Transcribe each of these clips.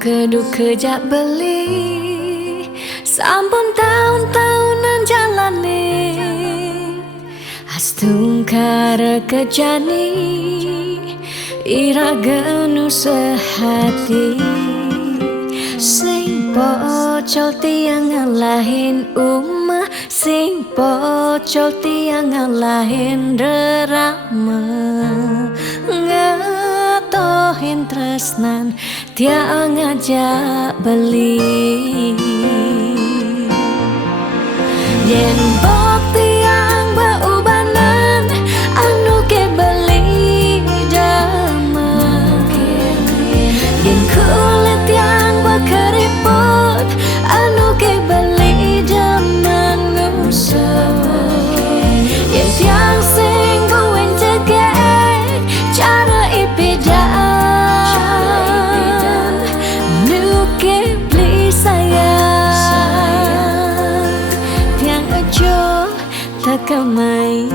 Keduk kejak beli sampun tahun-tahunan jalani astungkara kejani ira genu sehati sing pocol tiang ngalahin umah sing pocol tiang ngalahin rerama ngatohin tresnan tiang ngajak beli yen bok tiang beubanan anu ke beli dama yen kulit yang berkeriput anu ke beli dama ngusap yen tiang sing buin cegek cara ipidan nu ke beli sayang tiang aja takamai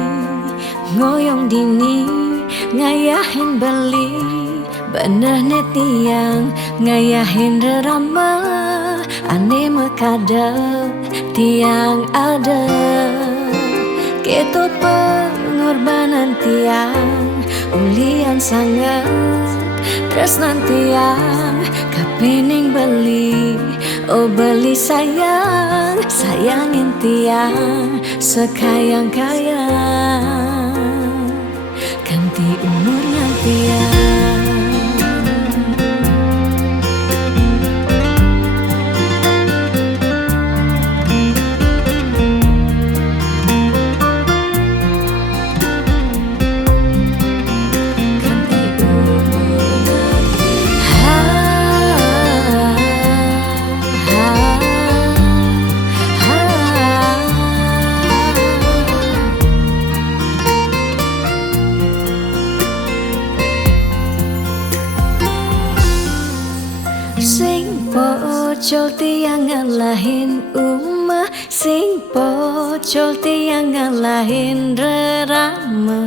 ngoyong dini ngayahin beli bener tiang ngayahin rerama ane mekadep tiang ada ketut pengorbanan tiang ulian sangat tresnan tiang kapening beli oh beli sayang sayangin tiang sekayang-kayang ganti umurnya tiang sing pocol tiang ngalahin umah sing pocol tiang ngalahin rerama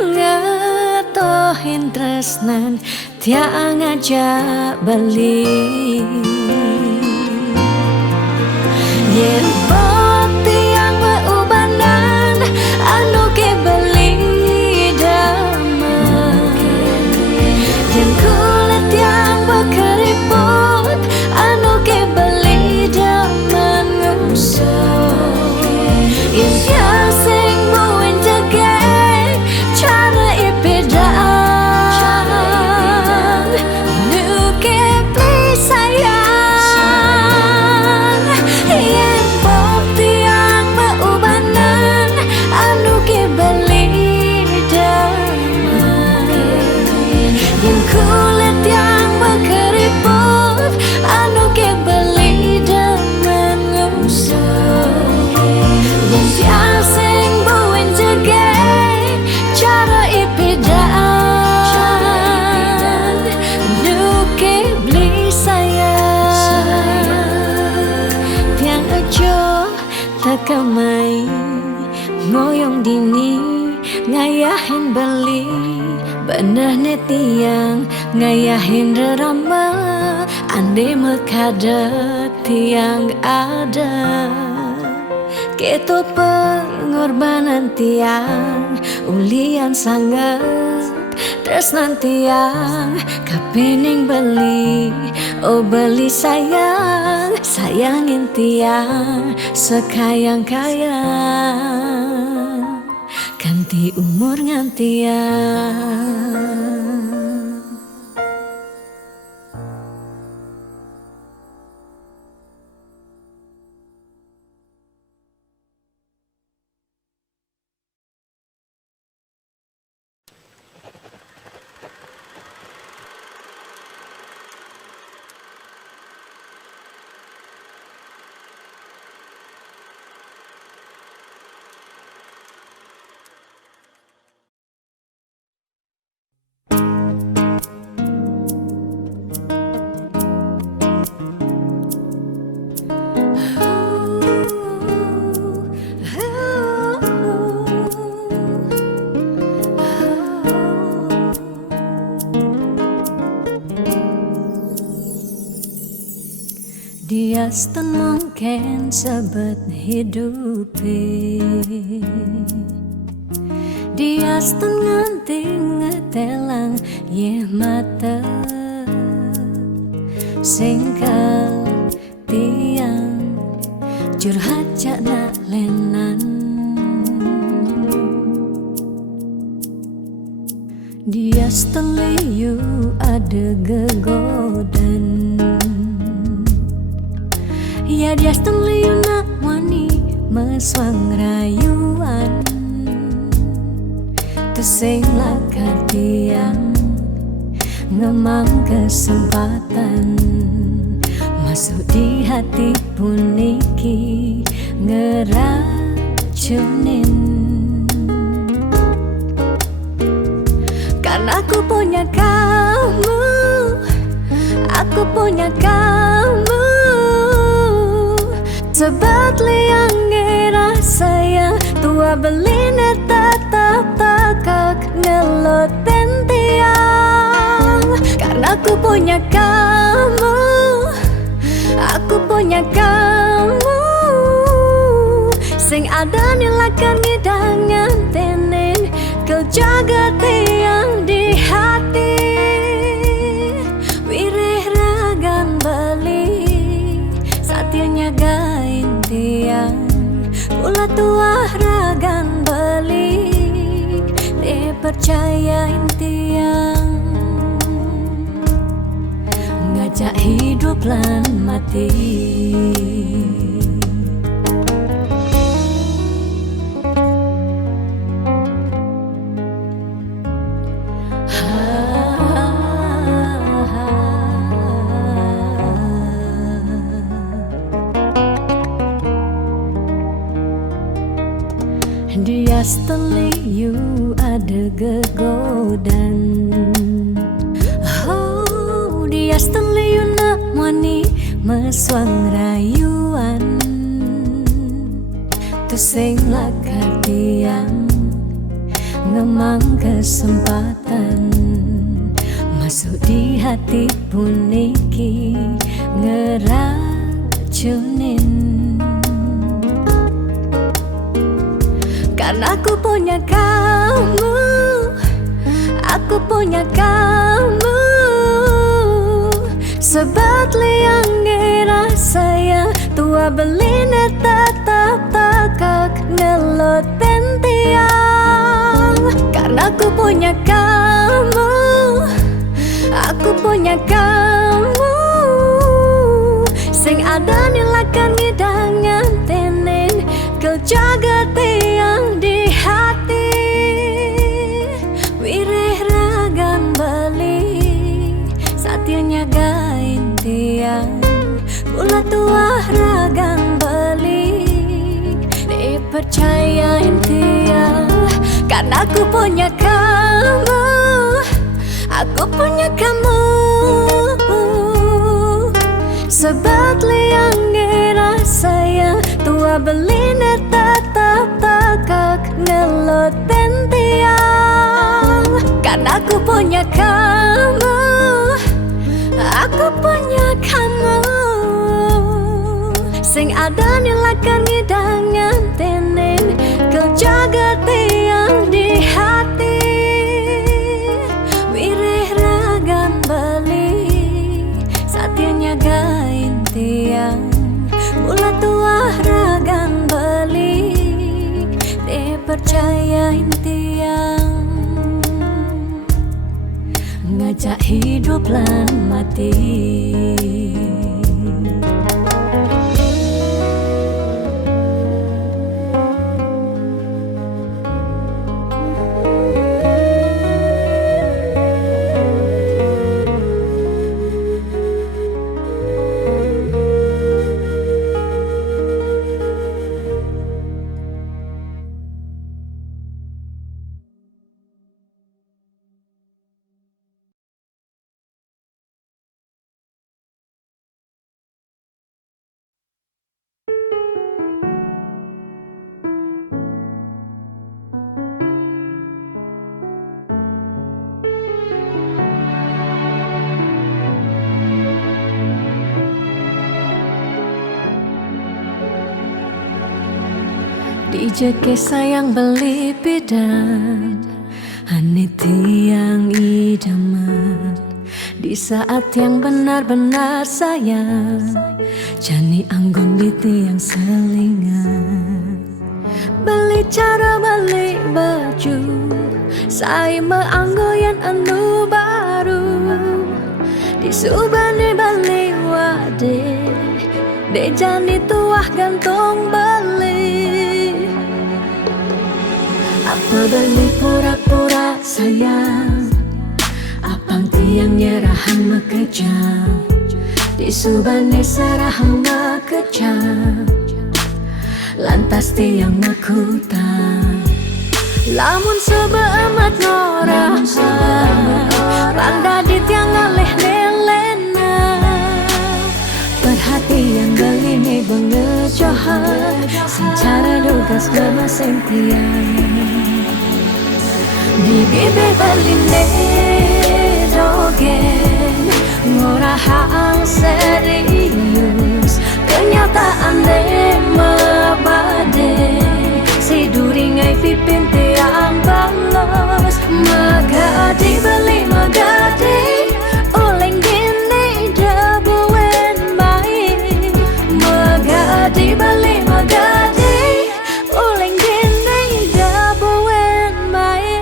ngatohin tresnan tiang ngajak beli yen bok tiang beubanan anu ke beli dama yen kulit yang berkeriput anu ke beli dama ngusap yen tiang sing buin cegek cara ipidan nu ke beli sayang yen bok tiang beubanan anu ke beli dama yen kulit yang berkeriput anu ke beli dama ngusap yen tiang sing buin cegek cara ipidan nu ke beli sayang tiang aja takamai ngoyong dini ngayahin beli bener tiang ngayahin rerama ande mekadep tiang ada ketut pengorbanan tiang ulian sangat tresnan tiang kapening beli oh beli sayang sayangin tiang sekayang-kayang ganti umur ngantiang Diastan mungkin sebet hidupi, diastan nganti ngetelang ye mata singkal tiang curhat cakna lenan. Diastan liyu ada gegodan, ya diastan liyu nak wani meswang rayuan. Tesing lakar tiang ngemang kesempatan masuk di hati puniki ngeracunin. Karena aku punya kamu, aku punya kamu, sebab liang ngerasa yang tua belina tetap takak ngelot tiang. Karena aku punya kamu, aku punya kamu, sing ada nilakan ngidangan tenin kau jaga tiang di hati. Wirih ragan beli saatnya nyagain tiang, pula tua ragan beli dipercayain tiang, ngajak hidup lan mati. Diastan liyu ada gegodan, oh diastan liyu nak wani meswang rayuan. Tesing lakar tiang ngemang kesempatan masuk di hati puniki ngeracunin. Karena aku punya kamu, aku punya kamu, sebab liang ngerasa yang tua belina tetap takak ngelot tiang. Karena aku punya kamu, aku punya kamu, sing ada nilakan ngidangan tenin kau jaga tiang di hati. Wirih ragan beli saatnya nyagain tiang, pula tua ragan beli dipercayain tiang. Karena aku punya kamu, aku punya kamu, sebab liang ngerasa yang tua belina tetap takak ngelot tiang. Karena aku punya kamu, aku punya kamu, sing ada nilakan ngidangan tenin kau jaga tiang di hati. Wirih ragan beli saatnya nyagain tiang, pula tua ragan beli dipercayain tiang, ngajak hidup lan mati. jeke sayang beli bidan Ane tiang idaman di saat yang benar-benar sayang Jani anggon di tiang selingan Beli cara beli baju Saya meanggoyan anu baru Disubani beli wade De jani tuah gantong beli Apa beli pura-pura sayang Apang tiang nyerahan mekejam Disubani serahan mekejam Lantas tiang makutang Lamun sebeemat norahan Randa di tiang ngalih nelena Perhatian beli nih bengejohan Secara dugas bemaseng tiang Di bibe beli nedogen Ngorahang serius Kenyataan deh mabade Si duringai pipin tiang balos Magadi beli magadi Oleng gini dabuen baik Magadi beli magadi Oleng gini dabuen baik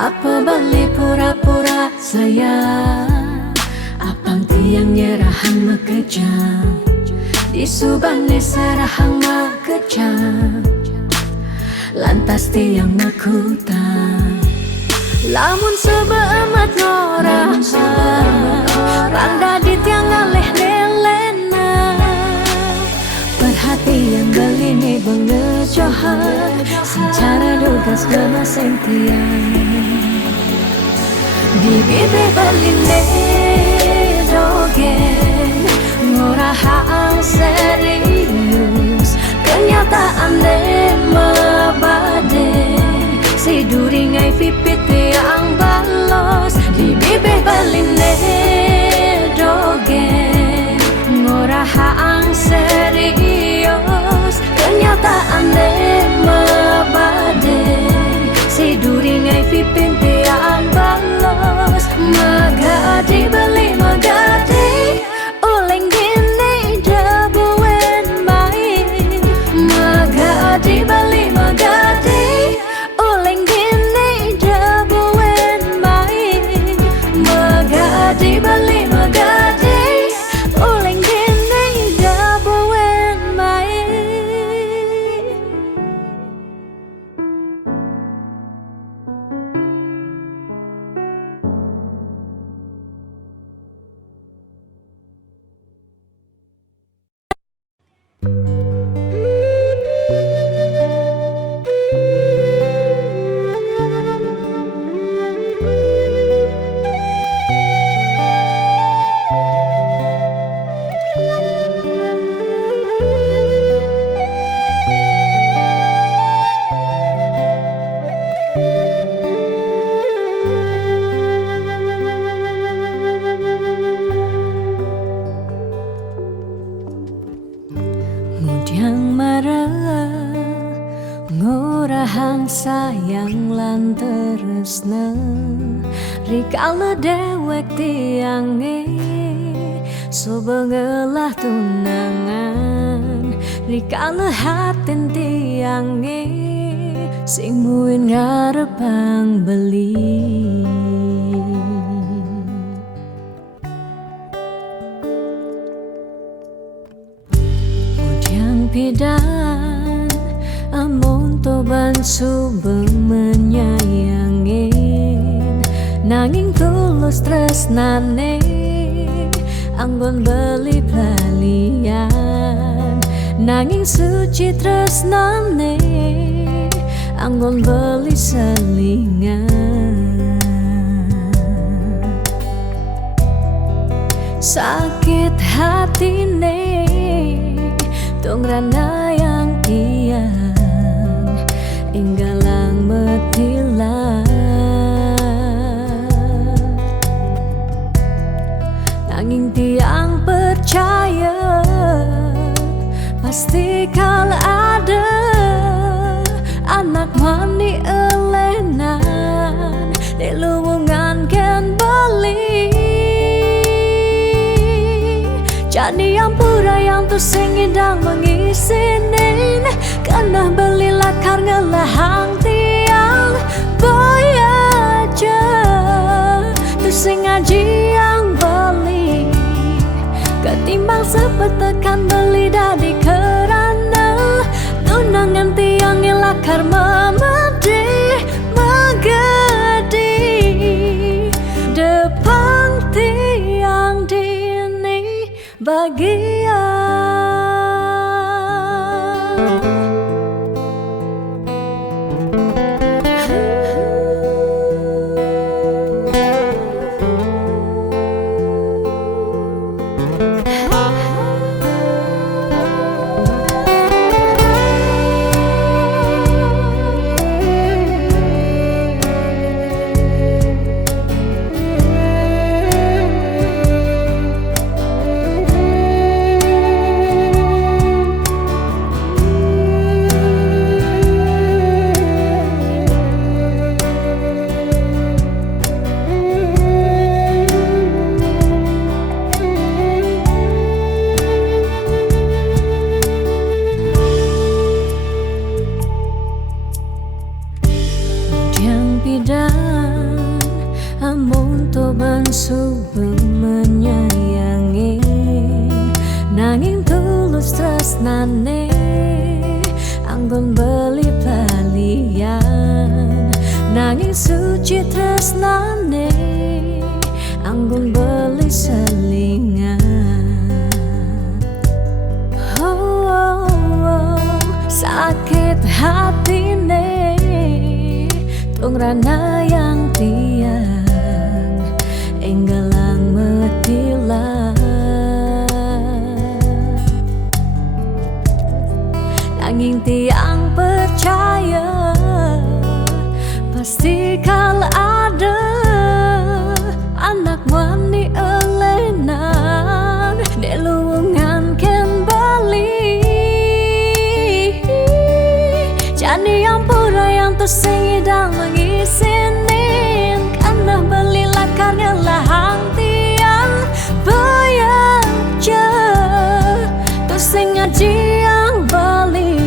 Apa beli pura-pura sayang Apang tiang nyerahan mekejam Disubani serahang makejam Lantas tiang makutang Lamun sebeemat norahan Randa di tiang ngalih nelena Perhatian beli nih bengejohan Secara dugas bemaseng tiang Di bibe beli nedogen Ngorahang serius Kenyataan deh mabade Si duringai pipit tiang balos Di bibe beli nedogen Ngorahang serius Kenyataan deh mabade Si duringai pipin tiang balos Magadi beli magadi Oleng gini dabuen baik Magadi beli magadi Oleng gini dabuen baik Magadi beli magadi Oleng gini dabuen baik Ngorahang sayang lan tresna Rikala dewek tiange Sobengelah tunangan Rikala hatin tiange Sing muin ngarepang beli Mujang pidan Amun toban sube menyayangin Nanging tulus tresnane Anggon beli pelalian nanging suci tresnane anggon beli selingan. Sakit hatine tungrana yang tiang inggalang metilan, nanging tiang percaya pasti kal ada anak mani elenan di luwungan ken beli. Jadi yang pura yang tuh sing indang mengisinin karena beli lakar ngelahang tiang boy aja tuh sing ngaji yang beli ketimbang sepet tekan beli dari kerana tunangan tiang lakar memedi megedi depan tiang dini bahagia. Amun toban subeng menyayangi nanging tulus tresnane anggon beli balian, nanging suci tresnane anggon beli selingan. Sakit hatine tungrana yang tiang enggalang metilan, nanging tiang percaya pasti kal ada anak wani elenan di luwungan ken bali. Jadi yang pura yang tuh sing idang mengisinin karena beli lakar ngelahang tiang bayaja tuh sing ngaji yang beli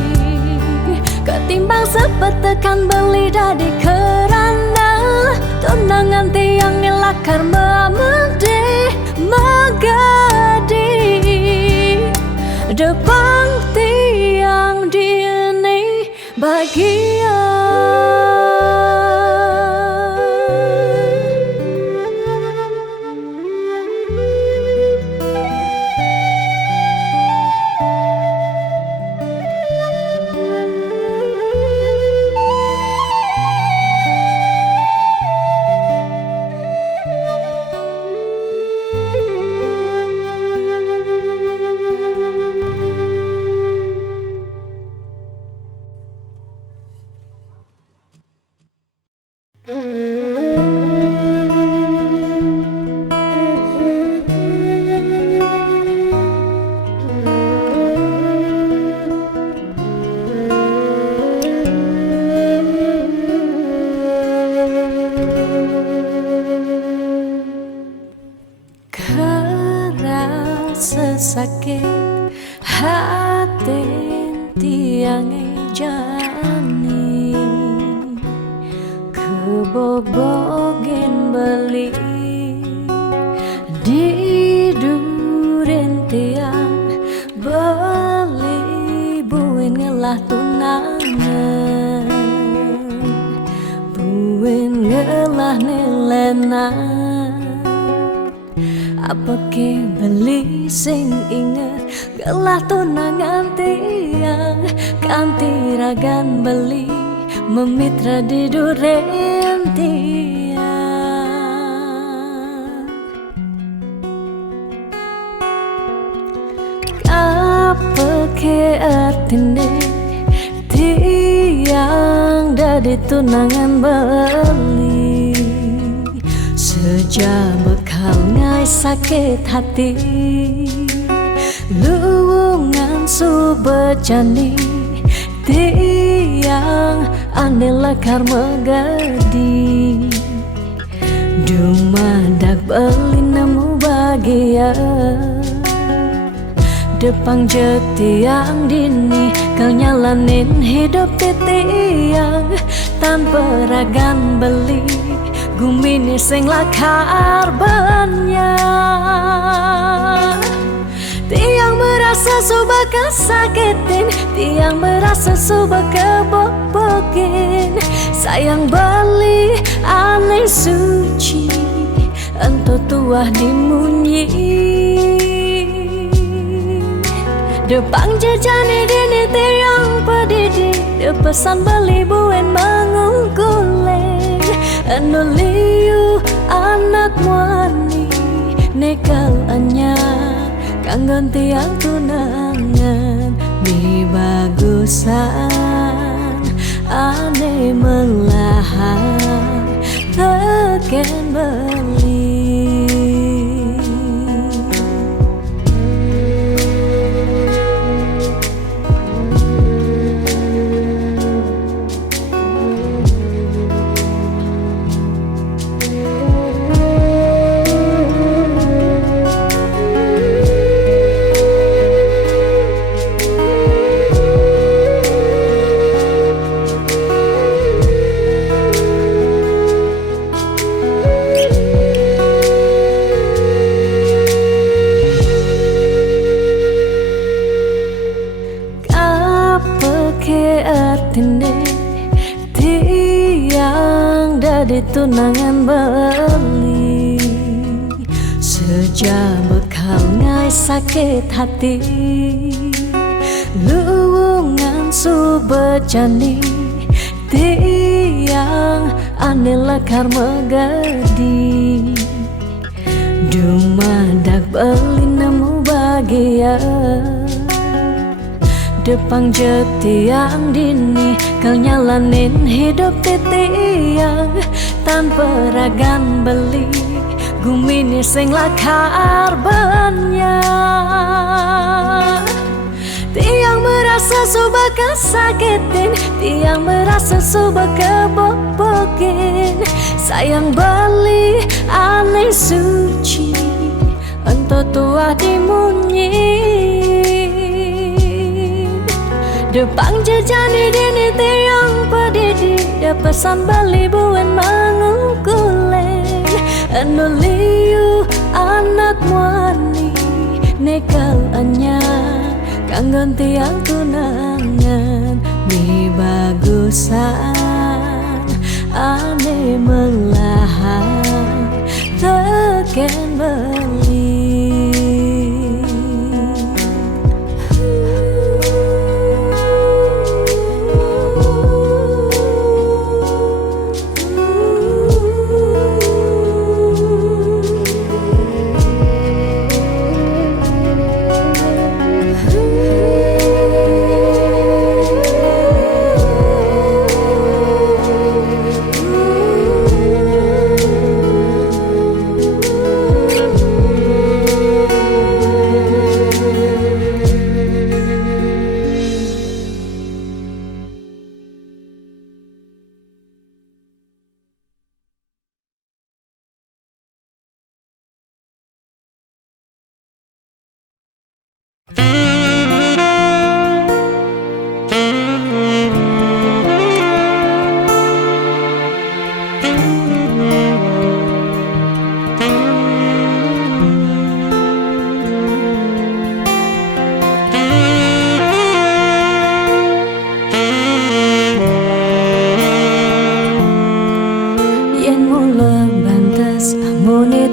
ketimbang sepet tekan beli dari kerana tunangan tiang lakar memedi megadi depan tiang dini bahagia. Sesakit hati tiang jani kebobogen beli di duren tiang beli buin ngelah tunangan buin ngelah nilenan apa ke beli sing inget Gelah tunangan tiang kanti ragan beli memitra di duren tiang. Apa ke artine tiang dari tunangan beli sejak bekal ngai sakit hati luwungan subecani tiang ane lekar megadi dumadak beli nemu bahagia Depang jetiang dini kau nyalanin hidup tiang tanpa ragan beli gumini sing lakar banyak. Tiang merasa suba kesakitin, tiang merasa suba kebobokin. Sayang beli aneh suci, ento tuah dimunyi. Depang jejani dini tiang pedidi, depesan beli buen mengungkuleng. Anu liu anak muani, nekal anyar. Kanggon tiang tunangan mi bagusan ane melahar teken beli. Tiang dari tunangan beli sejak bekal ngai sakit hati luwungan subecani tiang ane lekar megadi dumadak beli nemu bahagia Depang jetiang dini kau nyalanin hidup tiang tanpa ragan beli gumini sing lakar banyak. Tiang merasa suba kesakitin, tiang merasa suba kebobokin. Sayang beli aneh suci, ento tuah dimunyi. Depang jejani dini tiang pedidi depesan beli buen mengungkuleng. Anu liu anak muani nekal anyar kanggon tiang tunangan mi bagusan ane melahar teken beli.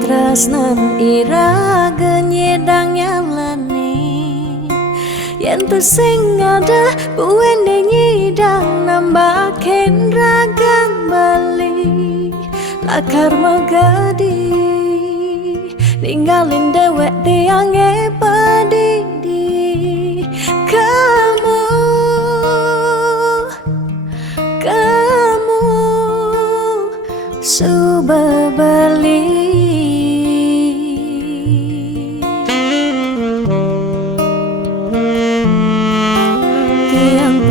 Tresnan ira genyedang nyalani sing ada buwene nyidang nambahin ragan bali lakar megadi ninggalin dewek tiange padidi kamu suba bali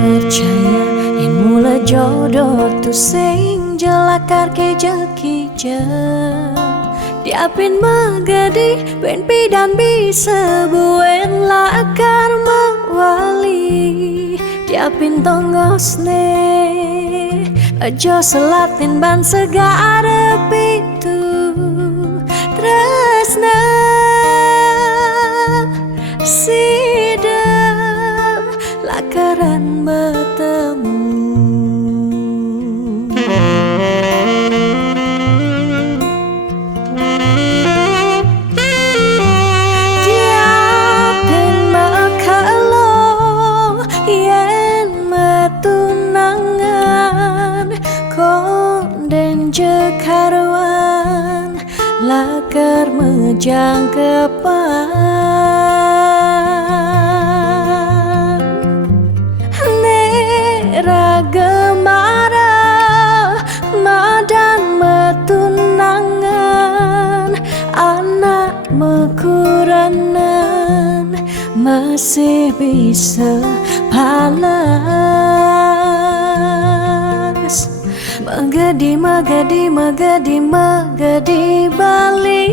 percaya yen mula jodoh tu sing jelakar ke jekija diapin megadi ben pidan bisa buen lakar mewali diapin tongosne aja selatin ban segara pitu tresna sidem lakaran bertemu diapin makalo yen metunangan konden jekarwan lakar mejang kepan ragemara madan metunangan anak mekuranan masih bisa palas magadi magadi magadi magadi bali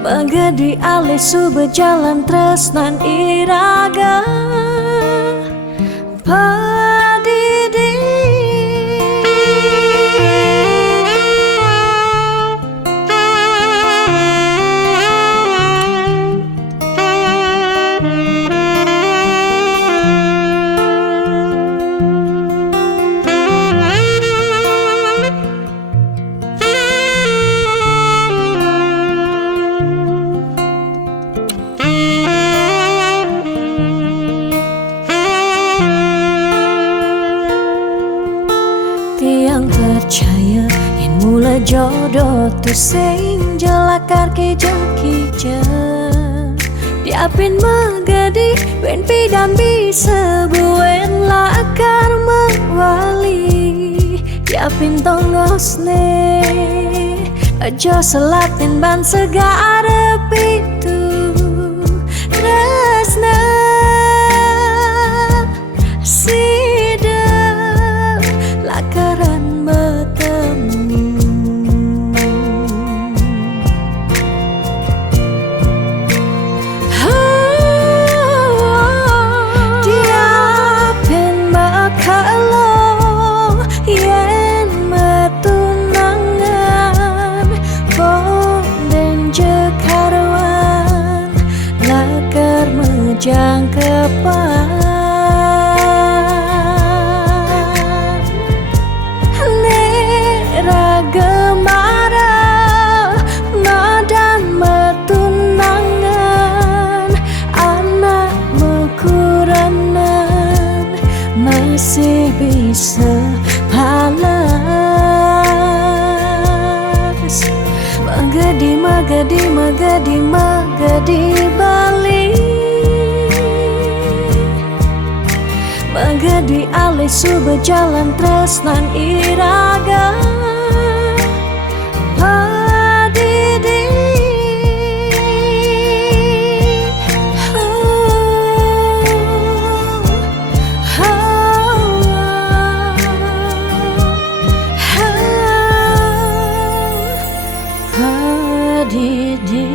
magadi alih suba jalan tresnan iraga padidi tiang percaya yen mula jodoh tu sing jelakar ke jekija diapin megadi ben pidan bisa buen lakar mewali diapin tongosne aja selatin ban segara pitu tresna sidem lakaran bertemu diapin makalo yen metunangan konden jekarwan lakar mejang kepan ragemara madan metunangan anak mekuranan masih bisa palas magadi magadi magadi magadi bali magadi alih suba jalan tresnan iraga padidi padidi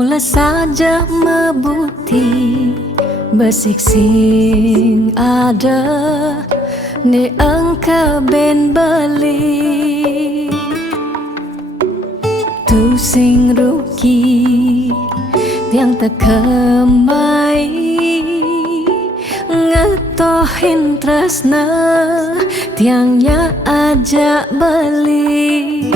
Mula saja mebuti besik sing ada ni engkau ben beli tu sing rugi yang tak kemai ngetohin tresna tiangnya ajak beli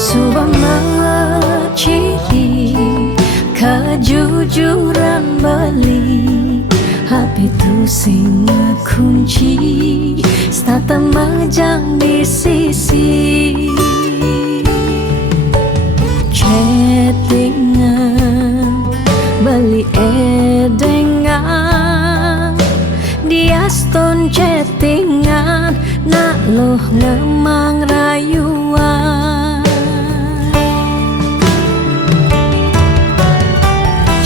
subama ciri kejujuran beli HP tu sing kunci stata majang di sisi chattingan beli edengan dia stone chattingan nak loh ngemang rayuan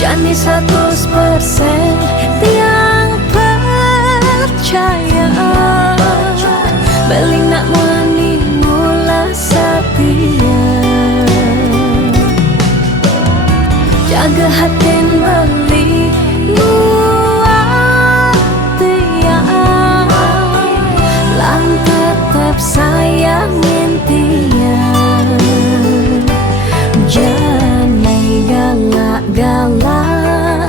Jani 100% tiang percaya beling nak mani mula setia jaga hatin beli buat tiang lang tetap sayangin tiang jangan galak-galak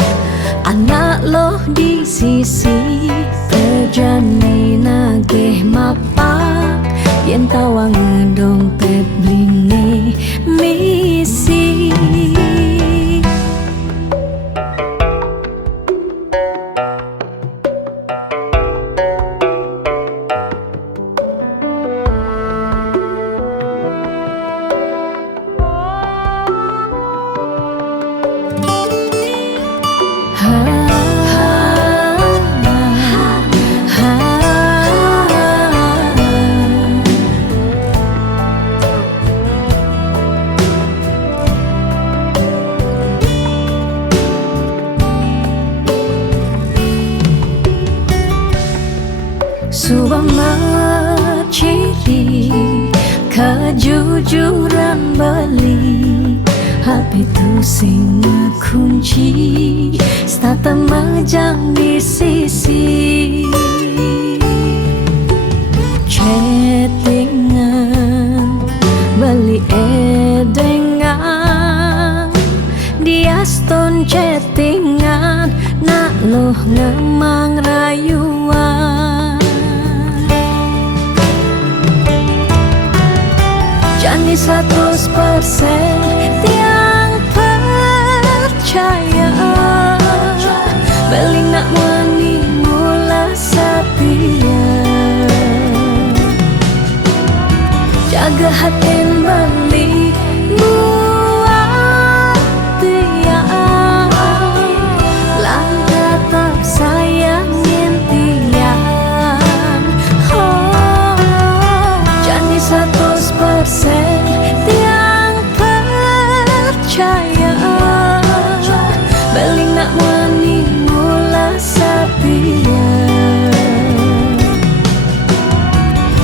anak loh di sisi terjani nageh mapak yen tawang dompet blingi misi Subama ciri kejujuran beli HP tu sing kunci stata majang di sisi chattingan beli edengan dia stone chattingan nak loh ngemang rayuan Jani 100% tiang percaya beling nak mani mula setia jaga hatin beli buat tiang lang tetap sayangin tiang Jani 100% tiang percaya beling nak mani mula setia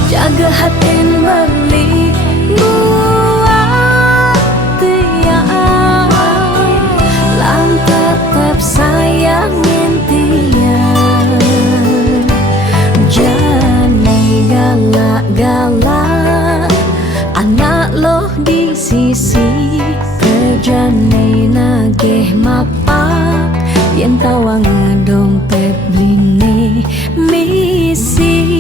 jaga hatin beli buat tiang lang tetap sayangin tiang jangan galak-galak anak loh di sisi terjani nageh mapak yen tawang dompet blingi misi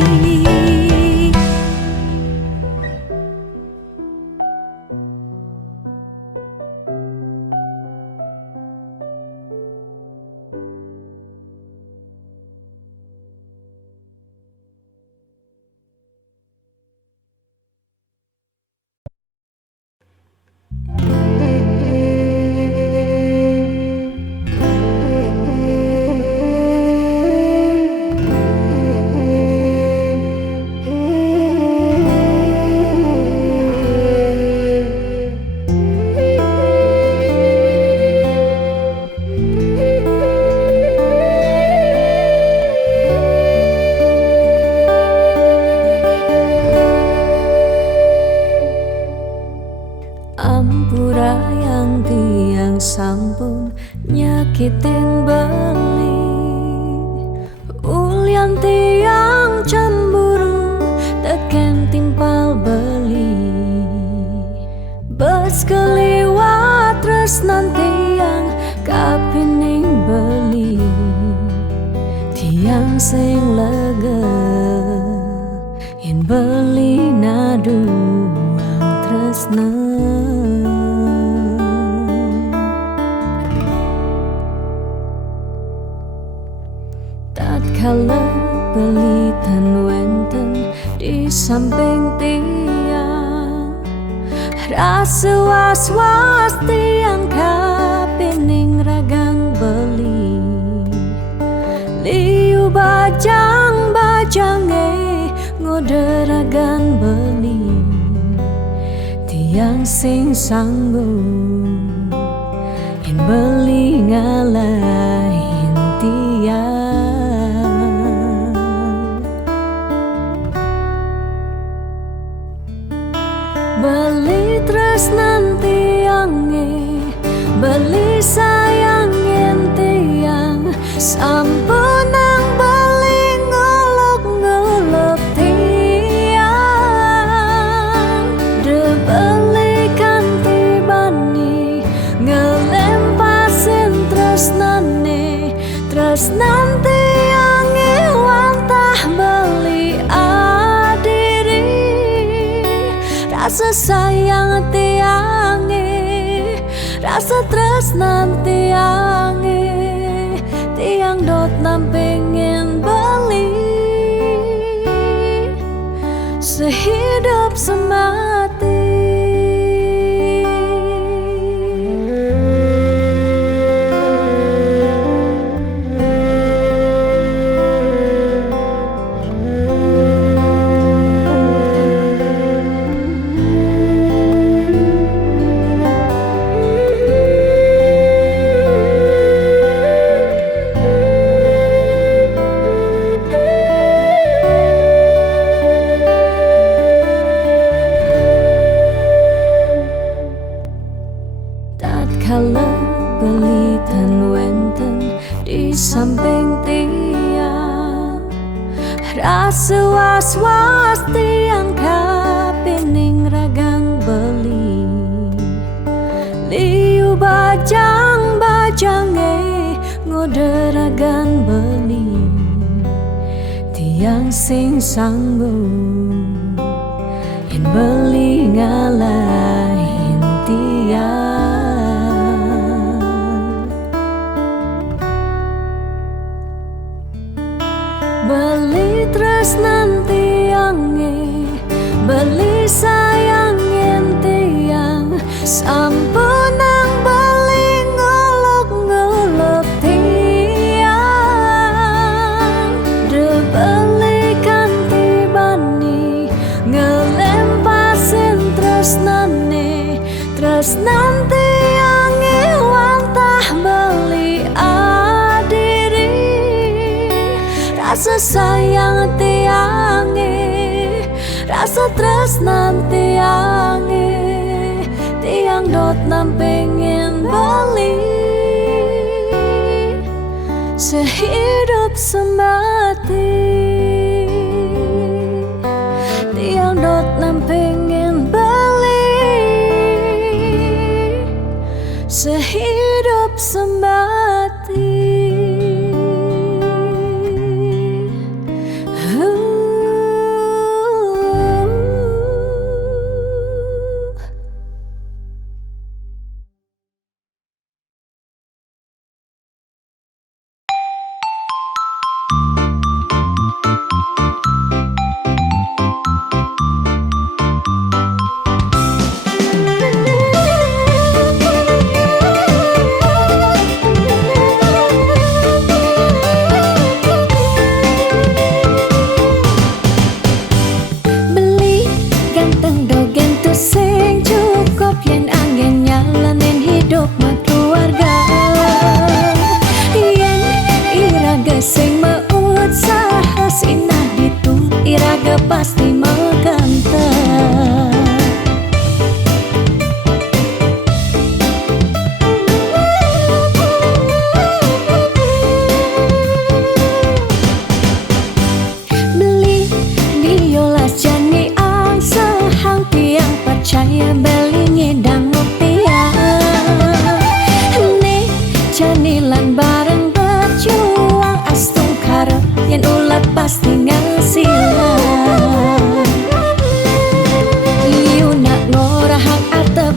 Ampura yang tiang sampun nyakitin beli, ulian tiang cemburu teken timpal beli. Bes keliwat terus nanti yang kapining beli, tiang sing lega yen beli naduang tresna. Tatkala beli tan wenten di samping tiang, rasa was-was tiang kapining ragang beli. Liu bajang-bajange ngoderagan beli, tiang sing sanggup yen beli ngalahin tiang. Beli tresnan tiange, beli sayangin tiang, sampun nang beli ngolok-ngolok tiang. De beli kanti bani ngelempasin tresnane, tresnan tiange wantah beli adiri. Rasa sayang tiange, rasa tresnan tiange, tiang dot nam pengen beli sehidup semati. Tatkala beli tan wenten di samping tiang, rasa was-was tiang kapining ragang beli. Liu bajang-bajange ngoderagan beli, tiang sing sanggup yen beli ngalahin tiang. Beli tresnan tiange, beli sayangin tiang, sampun nang beli ngolok-ngolok tiang. De beli kanti bani ngelempasin tresnane, tresnan tiange wantah beli adiri. Rasa sayang tiange, rasa tresnan tiange, tiang dot nam pengen beli sehidup semati. Tiang dot nam pengen beli sehidup semati.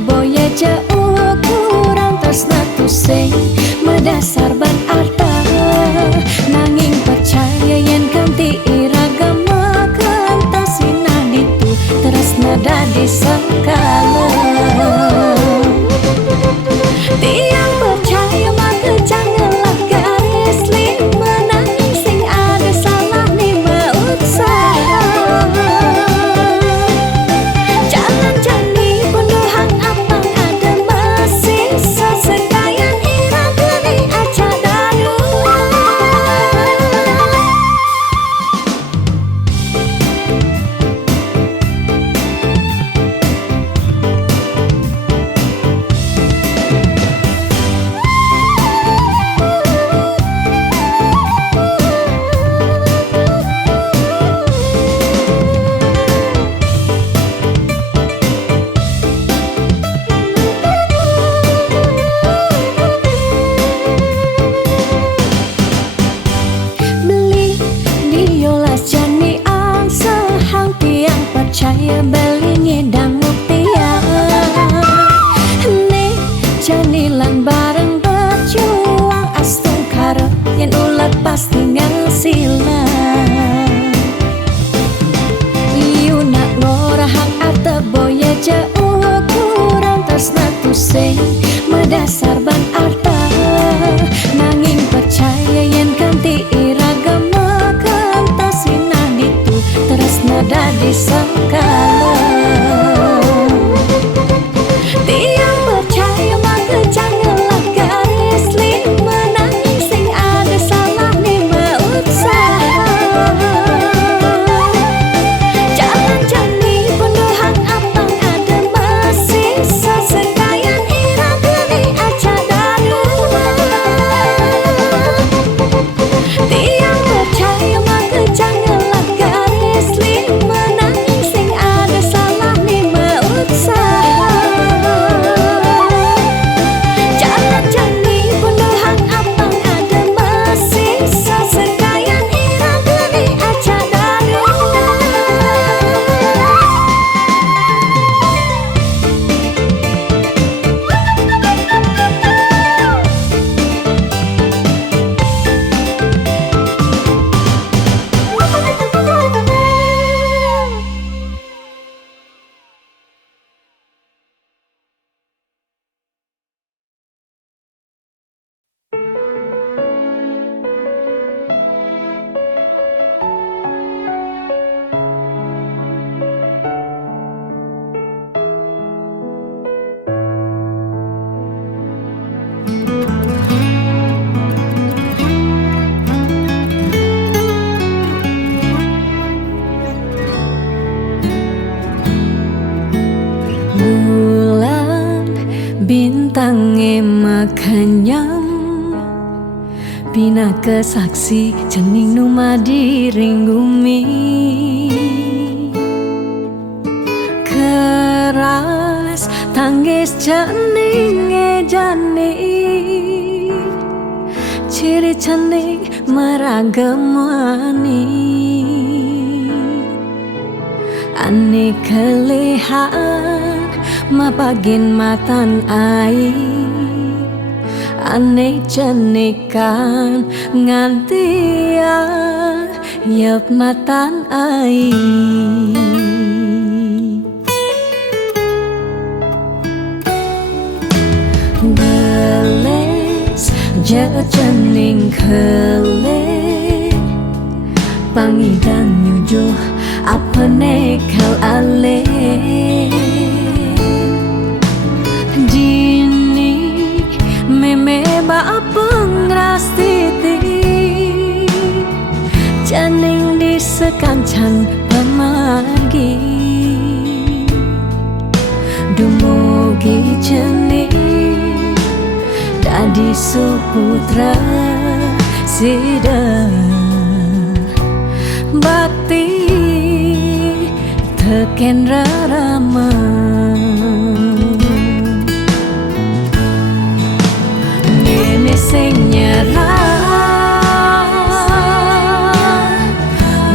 boya jauh kurang tresna tu sing medasar ban arta nanging percaya yen kanthi iragama kantasina ditu tresna dadi sakala tiang percaya maka janganlah garis lima nanging sing ada salah ni berusaha jalan jani pendohang apang ada masih sesekayan irama ni aja dadu percaya belingi dan rupiah nih janilan bareng berjuang astung karo yang ulat pasti ngasilan iu nak ngorahang ate boya jauh kurang tresna tu sing medasar ban arta nanging percaya yen kanthi iragama kantasina ditu tresna dadi sakala tiang percaya maka janganlah garis lima nanging sing ada salah ni berusaha jalan jani pendohang apang ada masih sesekayan irama ni aja dadu tiang percaya maka janganlah garis lima nanging sing ada salah ni berusaha jalan jani pendohang apang ada masih sesekayan irama ni aja dadu bulan bintangnya makanyam bina kesaksi cening numa diring bumi keras tangis cening jani ciri cening meragamani ani kelihan mapagin matan ai ane jenikan ngantia yep matan ai beles jening kele pangidang nyujuh apa nekal ale meme ba pengrastiti janing di sekancang pemargi dumugi jening dadi suputra sida bakti teken rarama sing nyerah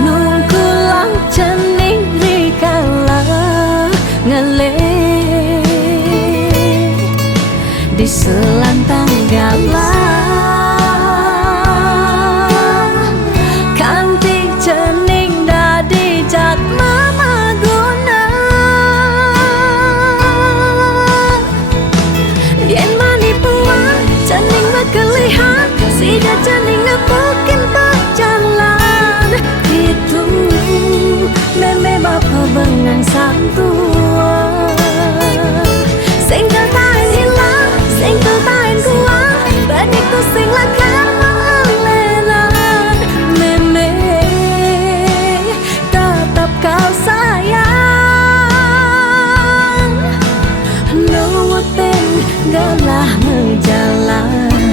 nungkulang cening rikala ngelih di selantang galah kantik cening dadi jat mama guna yen mani puan cening bekelihan sida cening ngepukin berjalan itu meme bapa bengang santua sing tertain hilang sing tertain kuat benik tu sing lakan melelan meme tetap kau sayang nuwutin galah menjalan.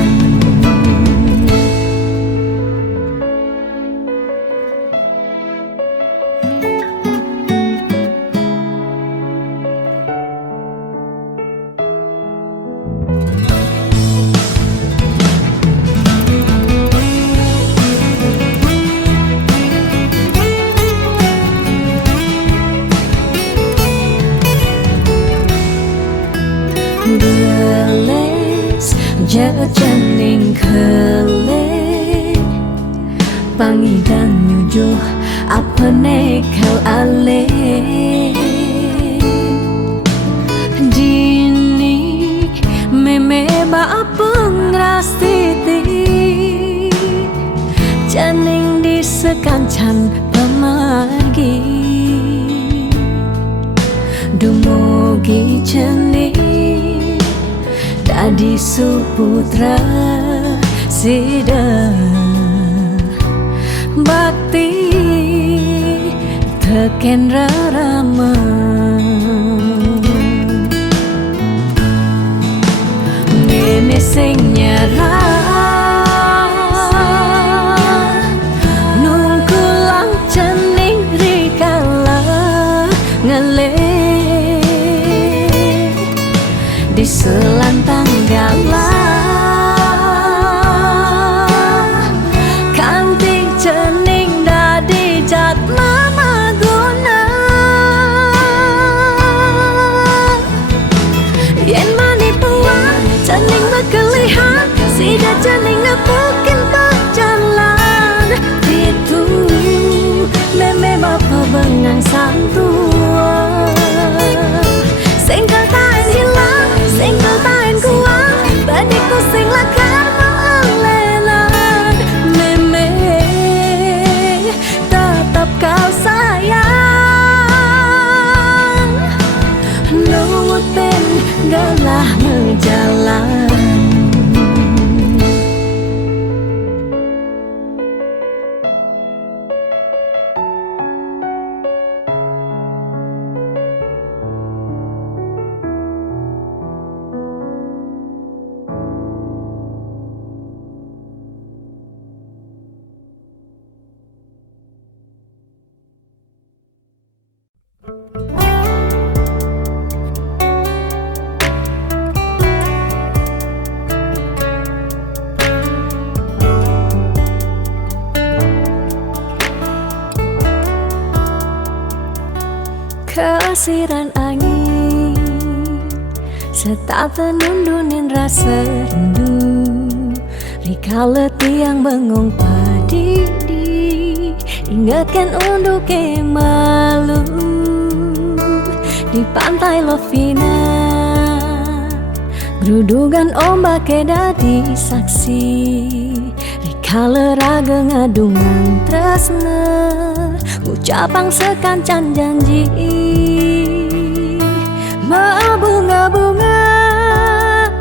Geles jaga cening kele pangidan nyujuh apa nekal ale dini meme ba pengrastiti cening di sekancan pemargi dumugi cening dadi suputra sida bakti teken rarama meme sing nyerah nungkulang cening rikala ngele di selantang galah kantik cening dadi jat mama guna yen mani puan cening bekelihan sida cening ngepukin berjalan itu meme bapa bengang santua sing tertain hilang sing tertain kuat benik tu sing lakan melelan meme tetap kau sayang nuwutin galah menjalan. Kesiran angin serta tenundunin rasa rindu rikala tiang bengong padidi ingatkan untuk malu di pantai Lovina gerudugan ombak dadi saksi rikala raga ngadungan tresna ucapang sekancan janji bunga-bunga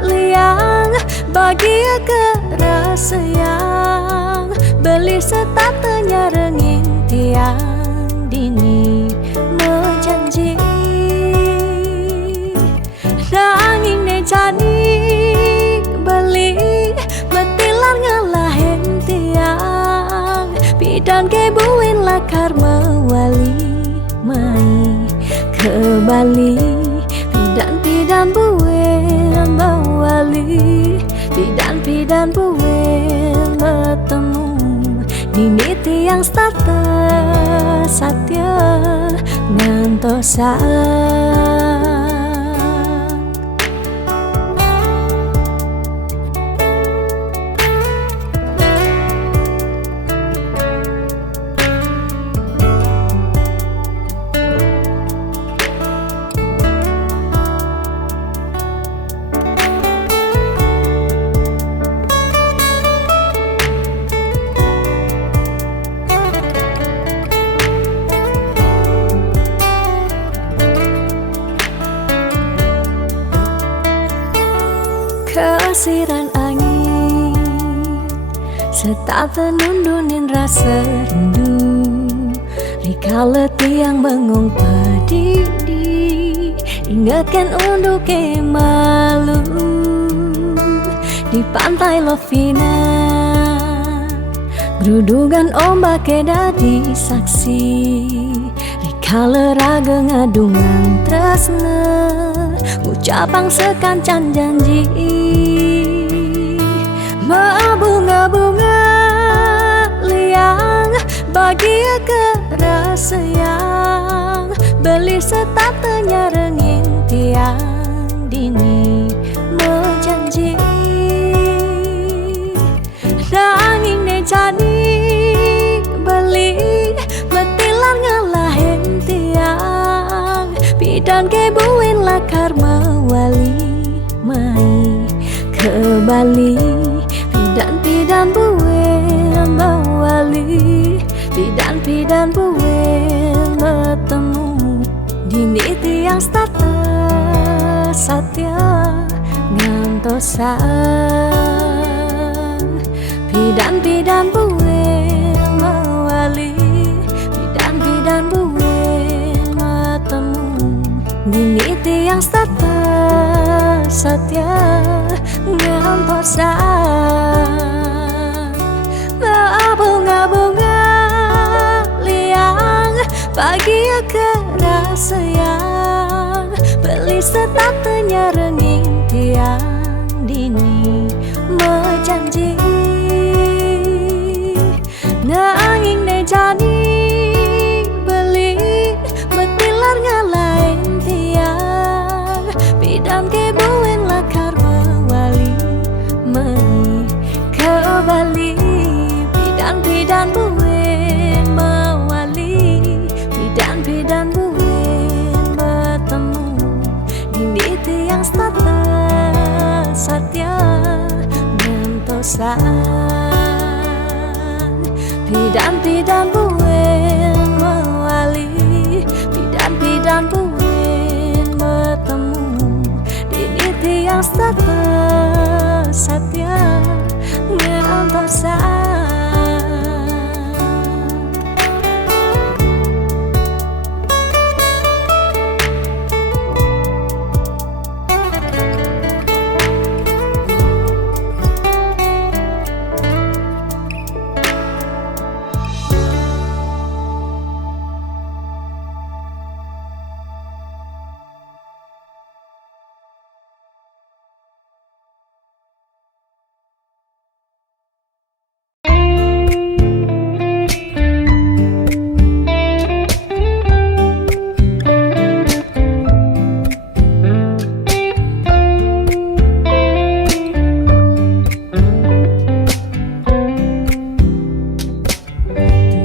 liang bahagia kerasa yang beli setatenya rengin tiang dini menjanji nanging nejani beli betilar ngalahin tiang bidan kebuin lakar mewali mai ke Bali pidan buin mewali pidan buin bertemu dini tiang starter satya ngantosa Kesiran angin serta tenundunin rasa rindu, rika letih yang bengong pedih, ingatkan untuk malu di pantai Lovina. Gerudugan ombak dadi saksi, rika leraga ngadungan tresna, ucapang sekancan janji. Bunga-bunga liang bahagia kerasa yang beli setatenya rengin tiang dini menjanji. Nanging ne jadi beli betilan ngalahin tiang, bidan kebuin lakar mawali mai ke Bali. Pidan buin mawali, pidan buin bertemu dini tiang stata satya ngantosan. Pidan buin mawali, pidan buin bertemu dini tiang stata satya ngantosan. Bunga-bunga liang bahagia kerasa yang beli setatenya rengin tiang dini menjanji. Nanging ne jadi beli betilar ngalahin tiang, bidan kebuin lakar mawali mai ke Bali. Pidan buin mawali, pidan buin bertemu dini tiang stata satya ngantosan. Pidan buin mawali, pidan buin bertemu dini tiang stata satya ngantosan.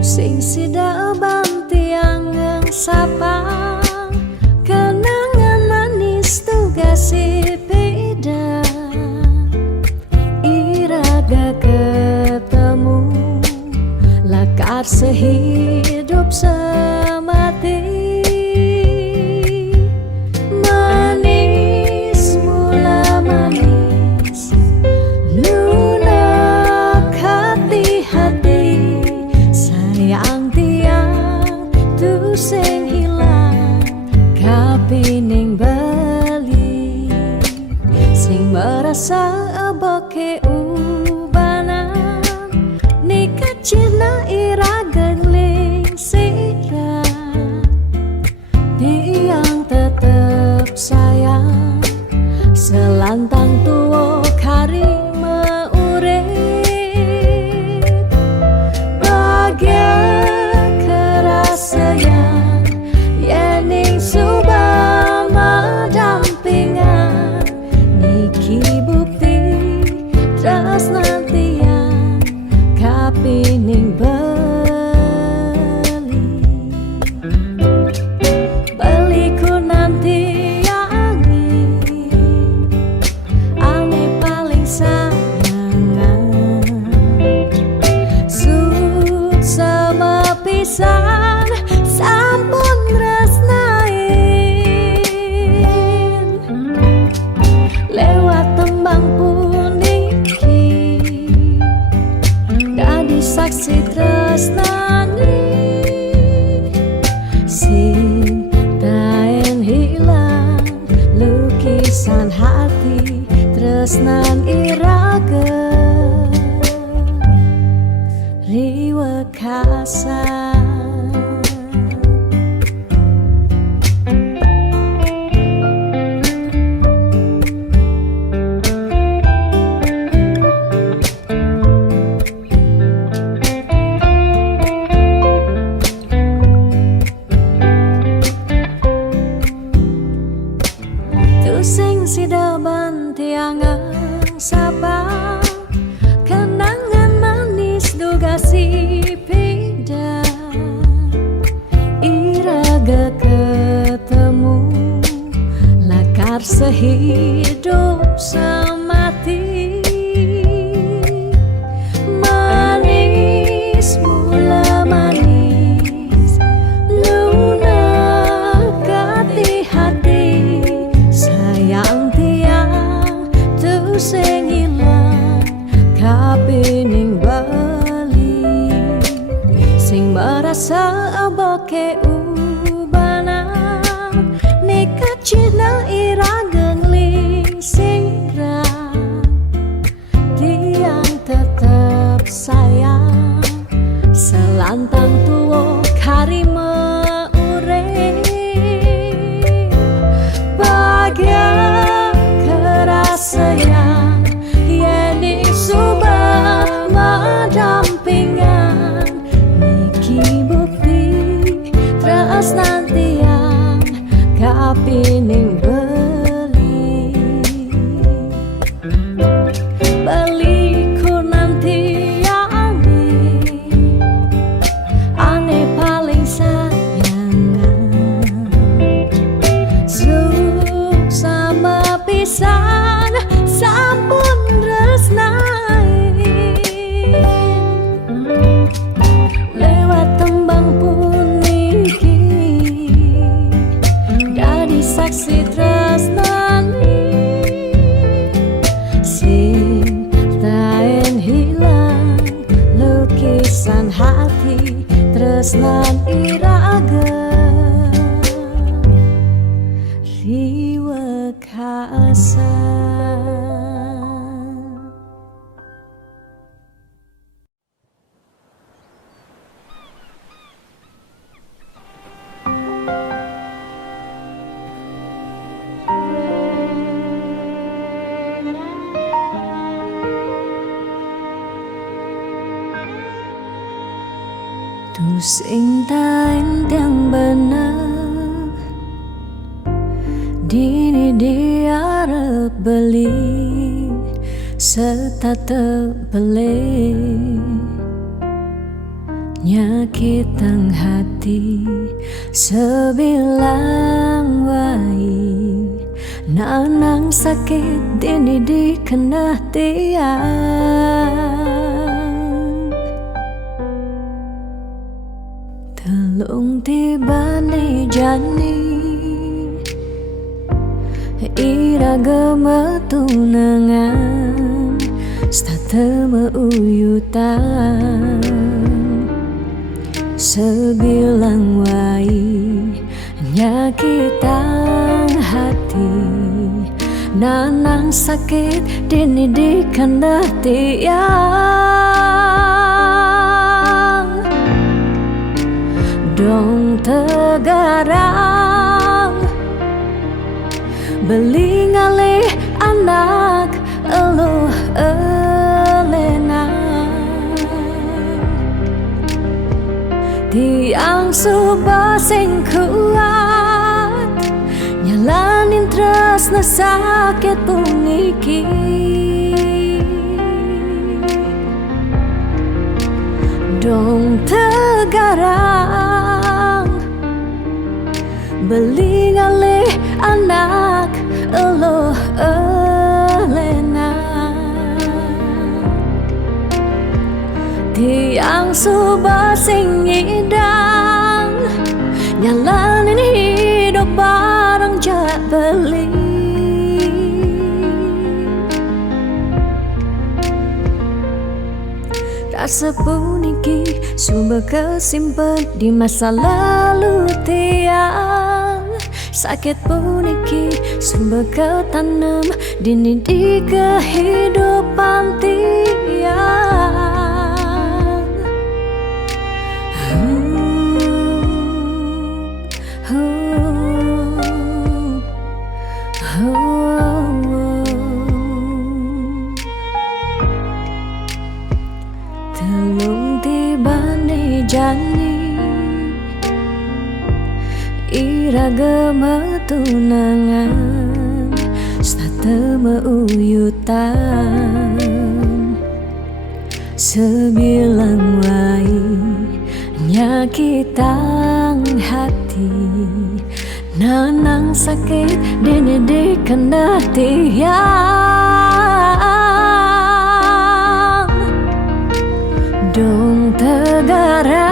Sing sida bantiang sapang, kenangan manis tugas beda, iraga ketemu lakar sehidup semati. Manis mula manis lunak hati-hati, sayang tiang tu sing hilang kapining bali, sing merasa aboke ubanan nikah cina iraga ngling sirah, tiang tetep sayang selantang tuwo kari meurip. Sayang yening subama dampingan, niki bukti tresna tiang kapining beliku nanti angi ane paling sayang. lewat tembang puniki dadi saksi tresnani sing taen hilang lukisan hati tresnan irage riwa kasa. Sing sidaban tiangang sabang kenangan manis duga si pida iraga ketemu lakar sehidup semati manis mula manis lunak hati hati sayang tiang tu sing ilang kapining bali sing merasa aboke ubanan nekat cina irageng ling singra tiang tetap sayang selantang tuo karima sayang yeni subah madampingan niki bukti tresnan tiang kapining beli beliku nanti yani ane paling sayangan sama pisan sampun resnai lewat tembang puniki dadi saksi tresnani sing taen hilang lukisan hati tresnan irage riwa kasa. Tu sing taen tiang bener dini diarep beli serta terbeli nyakitang hati sebilang wai nanang sakit dini dikena tiang telung tibane jani iraga metunangan stata meuyutan sebilang wai nyakitang hati nanang sakit dini dikena tiang dong tegarang beli ngalih anak eluh elena tiang subah sing kuat nyalanin tresna sakit puniki dong tegarang beli ngalih anak eluh elena tiang subah sing ngidang nyalanin hidup bareng jak beli Rasa puniki sumber kesimpan di masa lalu tiang. Sakit puniki sumber ketanam dini di kehidupan tiang. Telung tibane jani iragama tunangan satema uyutan sebilang wai nyakitang hati nanang sakit dene de kendati dong tegarang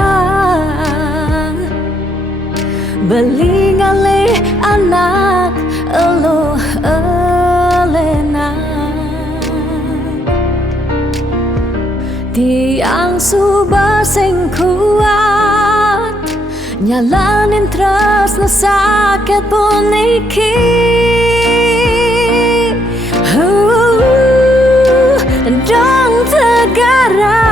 belingale anak elo elena tiang subah sing kuat nyalanin tresna sakit puniki dong tegarang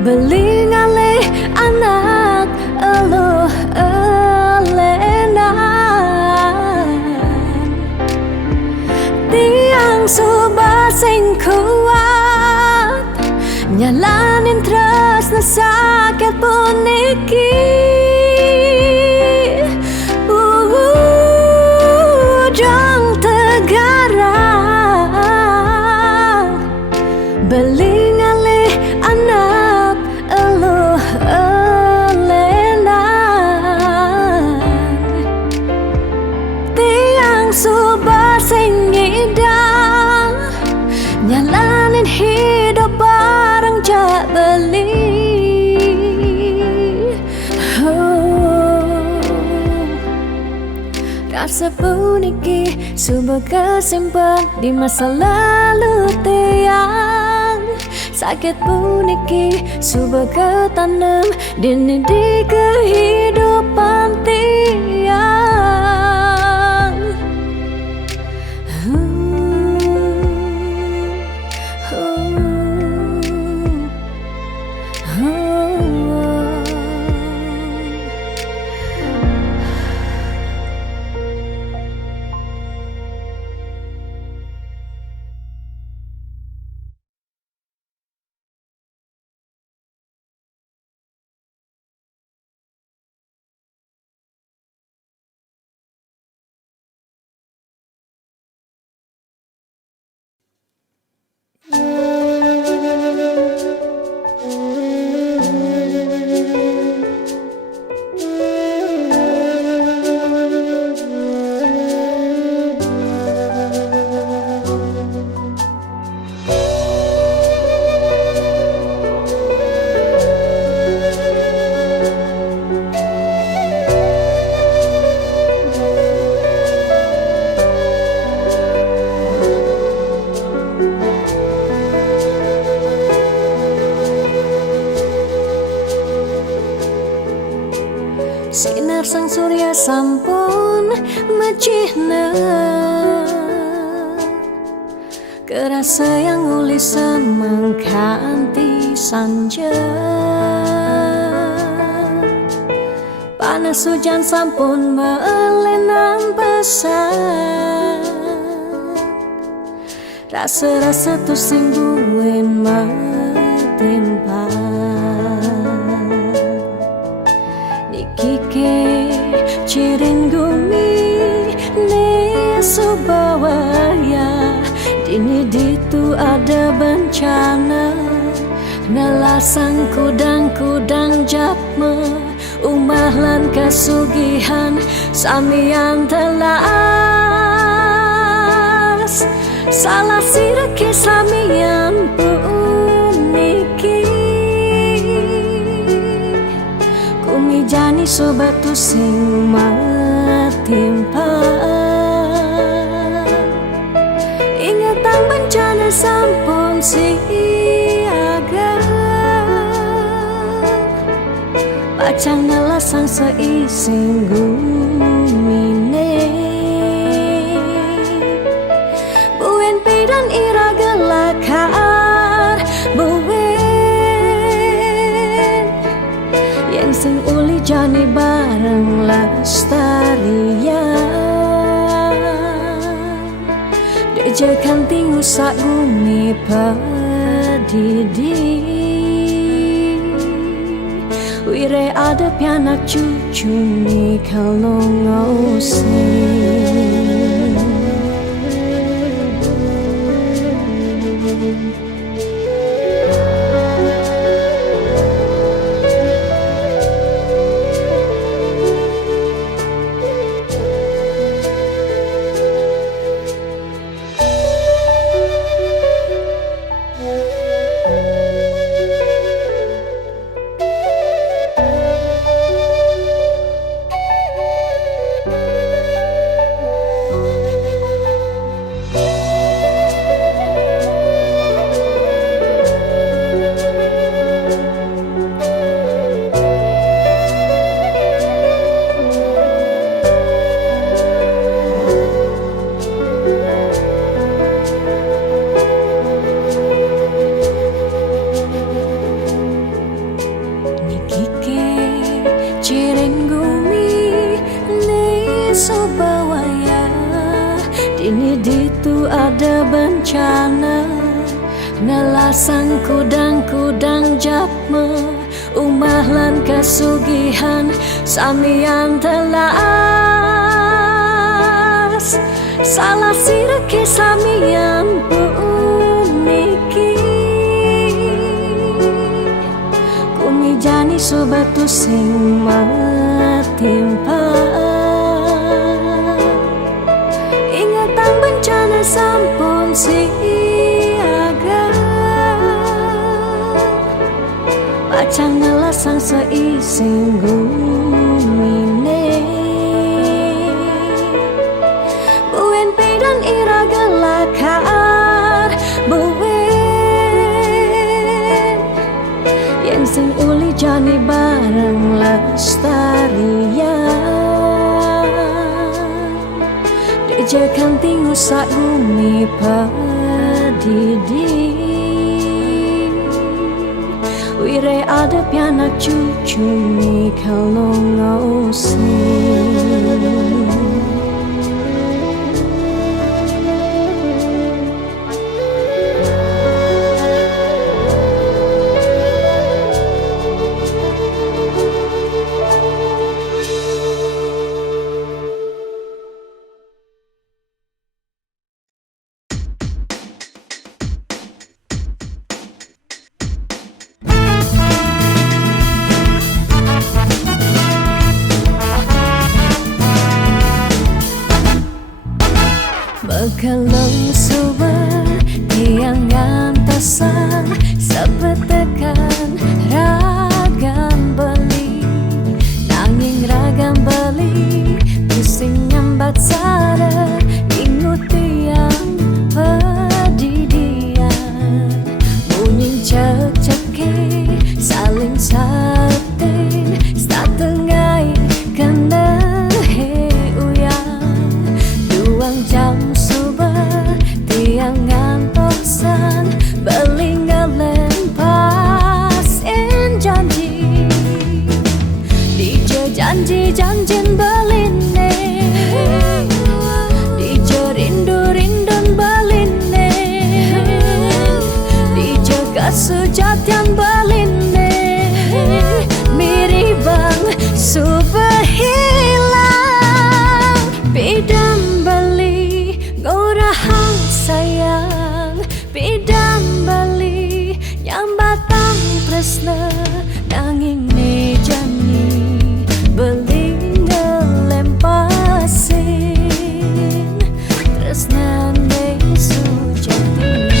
belingale anak elo elena tiang subah sing kuat nyalanin tresna sakit puniki dong tegarang belingale anak elo elena tiang subah sing ngidang nyalanin hidup bareng jak beli. Rasa puniki sumber kesimpan di masa lalu tiang. Sakit puniki sumber ketanam dini di kehidupan tiang. Sinar sang surya sampun mecihna kerasa yang uli semangkanti sanja panas hujan sampun melenang pesan rasa-rasa tu sing buin matempa Kike ciring gumi ne subawaya dini ditu ada bencana nalasang kudang-kudang japme umah lan kasugihan samian telas salah sirake samian puniki jani sobat tu sing matimpa ingatan bencana sampun siaga pacang nelasang seising gumine buen pidan ira gelakar buen yang sing uli jani bareng lestarian dejekan tingu sak gumi padidi wire ada pianak cucu nih kalau ngosing ini ditu ada bencana nelasang kudang-kudang japme umahlan kesugihan samian telas salah sireke samian puniki kumijani sobatu sing matimpa bencana sampun siaga pacang nelasang seising gumine buen pidan ira gelakar buen yang sing uli jani bareng lestarian dejekan tingu sak gumi padidi wire ada pianak cucu nih kalau ngosing Bekalong sober tiang antasan sepetekan ragam beli nanging ragam beli pusing nyambat sada ingut tiang pedidian bunyi cek-ceke saling satin setengai kena jam tiang ngantosan belingalen pas janji dije janji-janjin beline dije rindu-rindun beline dije kesujatian beline miribang subhilang bidam beli gorahang sayang bidam beli nyambatang tresna nanging ne jani beli ngelempasin tresna ne sujati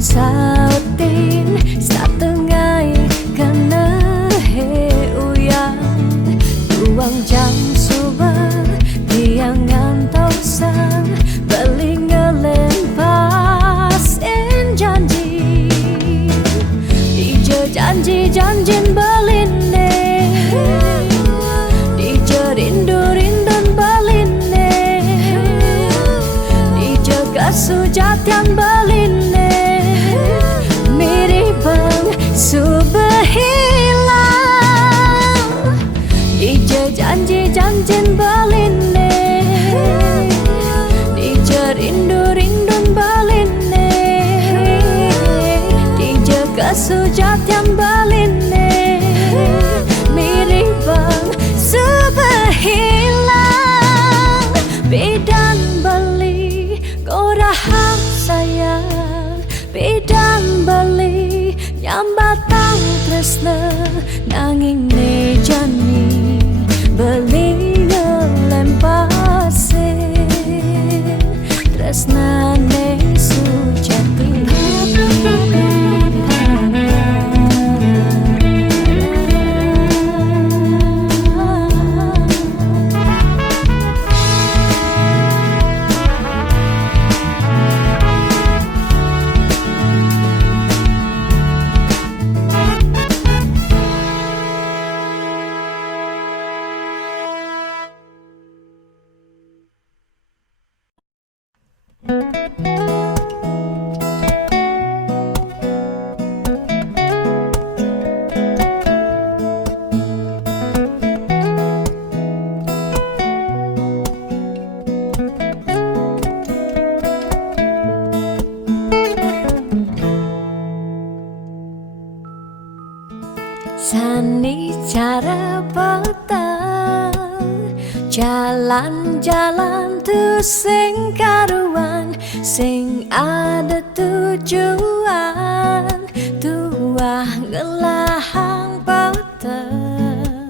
sautin setengah kena uyang uang jam subah tiang ngantosang beli ngelempasin janji janjin beline dije rindu-rindun beline dije kesujatian beline mirip bang subehilang dije janjin beline dije rindu-rindun beline dije kesujatian beline mirip bang subehilang bidan beli korahang sayang bidan beli nyambatang tresna nanging nejani beli ngelempasin tresna ne sujati Sani cara petang jalan-jalan tu sing karuan sing ada tujuan tuah ngelahang petang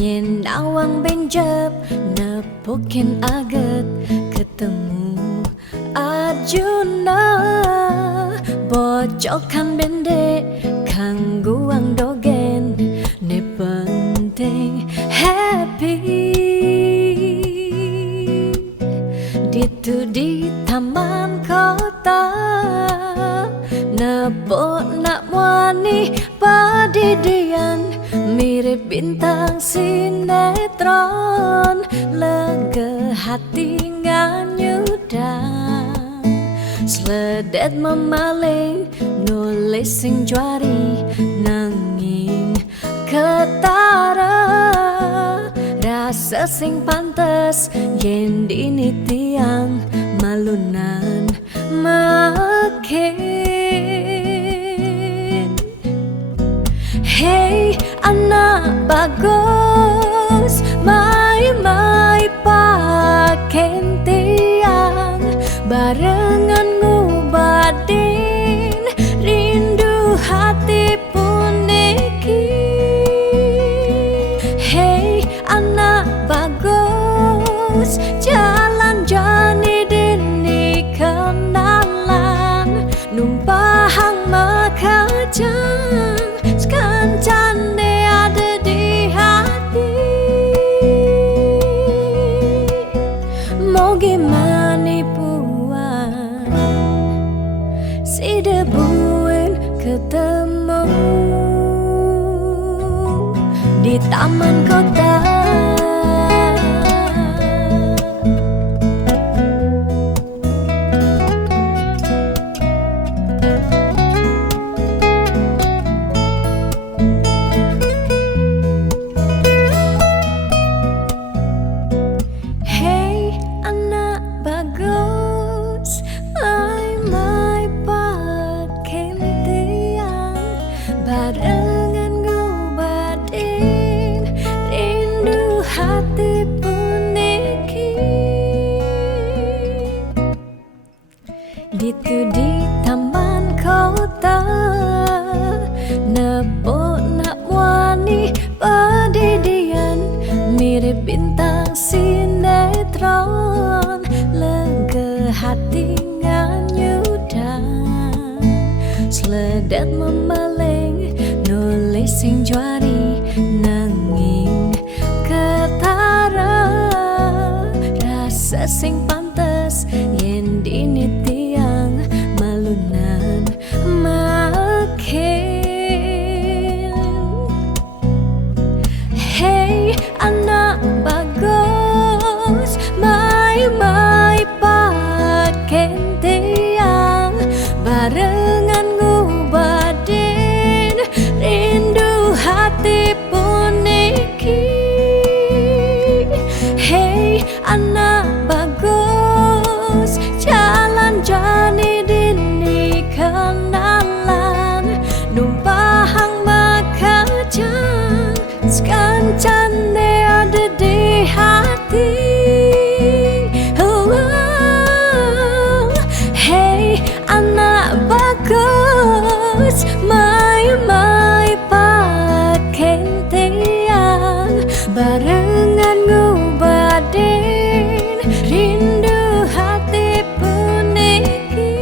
nyen awang benjep nepukin aget ketemu Arjuna bocokan bende kangguang dogen ne penting happy ditu di taman kota nebo nak wani padidian mirip bintang sinetron lega hati nganyudan sledet memaling nulis sing juari nanging ketara rasa sing pantes yen dini tiang malunan makin hey anak bagus mai paken tiang barengan ngubadin rindu hati puniki hey anak bagus jalan jani dini kenalan numpahang makajang sekancan de ada di hati mau gimana puan si debuin ketemu di taman kota. Hey anak bagus, mai pakai tiang barengan ngobadin rindu hati puniki ditu di taman kota nebo nak wani padidian mirip bintang sinetron lega hati nganyudan sing pantes yen dini tiang malunan makin. Hey anak bagus, mai paken tiang barengan ngubadin rindu hati puniki. Hey anak bagus, jalan jani dini kenalan numpahang makajang sekancane ada di hati. Hey anak bagus, mai paken tiang barengan ngubadin rindu hati puniki.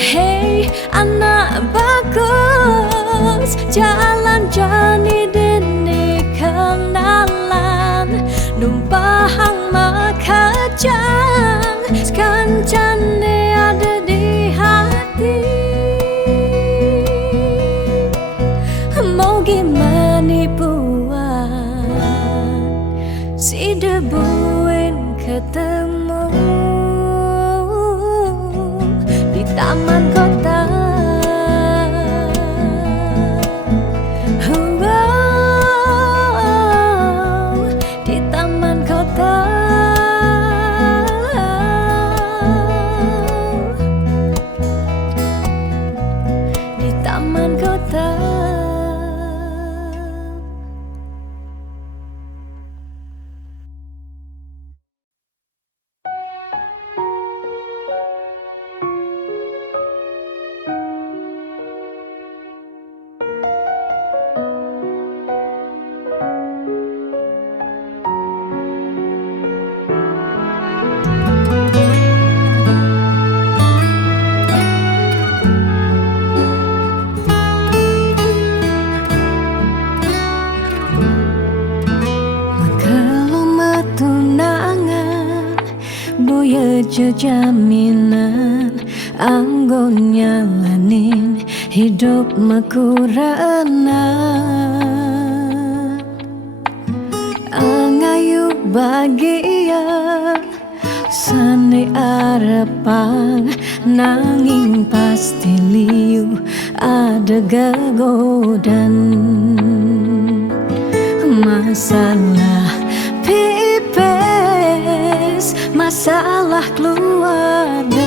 Hey anak bagus, jalan jani dini kenalan numpahang makajang sekancane ada di hati. Mau gimana buat si debuin ketemu di taman kota. Di taman kota. Di taman kota. Buya jaminan anggon nyalanin hidup makurana angayu bahagia sane arepan nanging pasti liu ada gagodan masalah masalah keluarga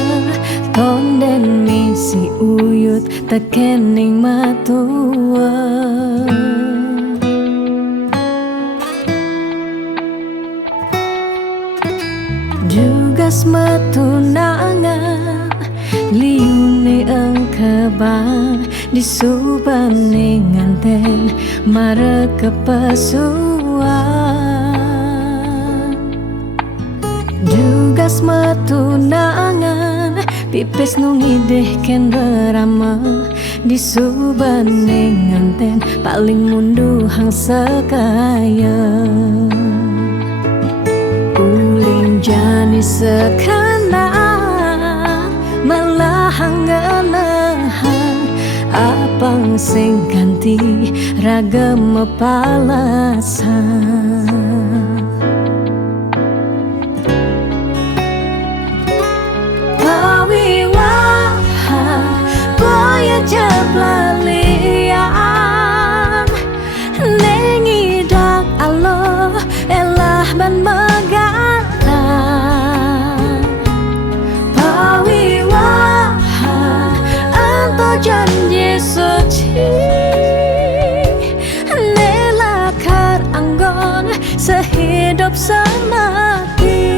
tonden misi uyut tekening matua. Dugas matunangan liune engkebang disubane nganten mare kepasuan. Dugas matunangan pipis nungideh ken berama disubane nganten paling munduhang sekaya. Uling jani sekana melahang ngelehan apang sing ganti ragam palasan. Jablalian nengidak Allah elah ban megata pawiwahan anto janji suci nelakar anggon sehidup semati.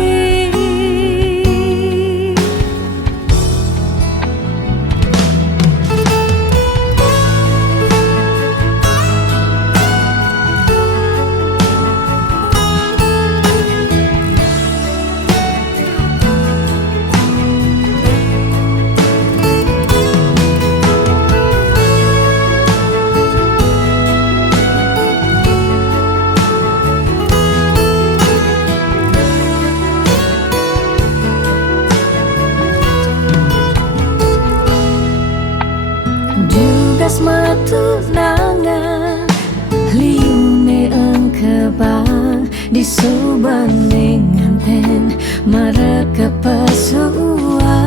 pang di subaning nganten mereka pesua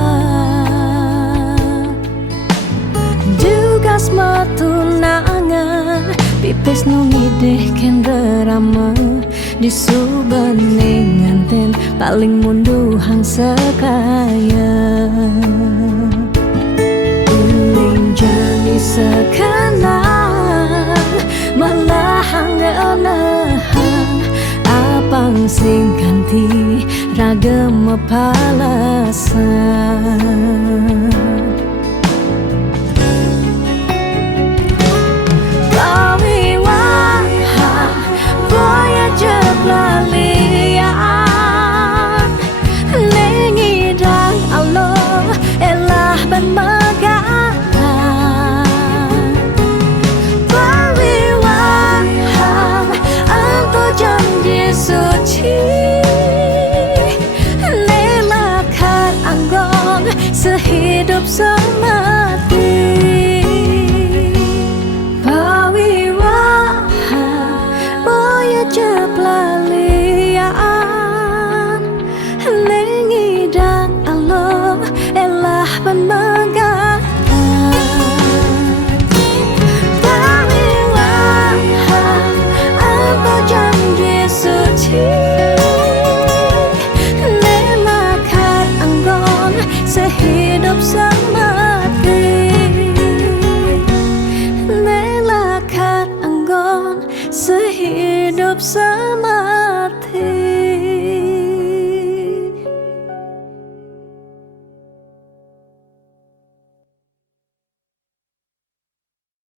dugas matunangan pipis nungideh ken rerama di subaning nganten paling munduhang sekaya uling jani sekenang malahang ngelahang apang sing ganti ragam palasan sehidup semati pawiwahan boya jeplalian nengidang Allah elah ban megatan pawiwahan apa janji suci sehidup semati nelakat anggon sehidup semati.